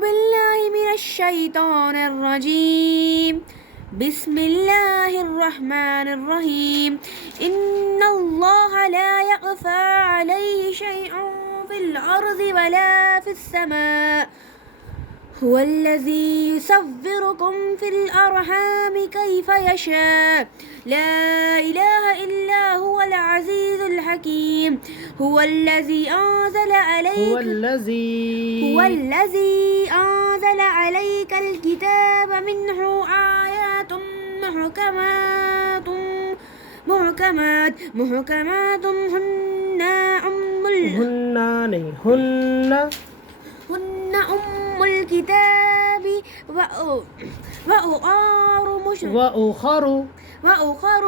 بالله من الشيطان الرجيم. بسم الله الرحمن الرحيم. إن الله لا يخفى عليه شيء في الأرض ولا في السماء. هو الذي يصوركم في الأرحام كيف يشاء. لا إله إلا هو العزيز الحكيم. هو الذي أنزل عليك الكتاب منه آيات محكمات هن أم الكتاب وأخر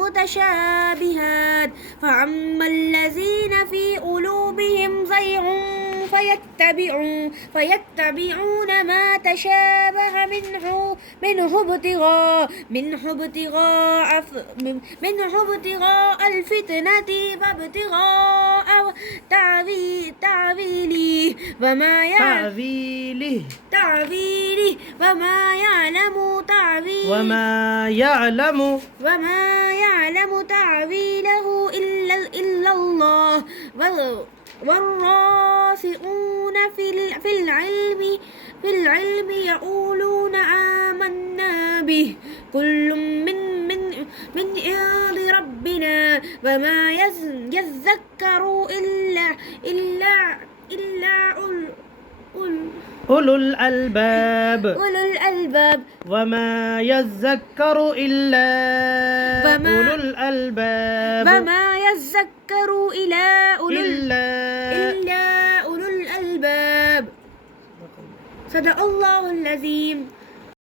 متشابهات. فأما الذين في قلوبهم زيغ فيتبعون ما تشابه منه ابتغاء الفتنة وابتغاء تعويله وما يعلم تعويله إلا الله. والراسخون في العلم يقولون آمنا به كل من عند ربنا وما يذكر إلا أولو الألباب وما يذكر إلا أولو الألباب. صدق الله العظيم.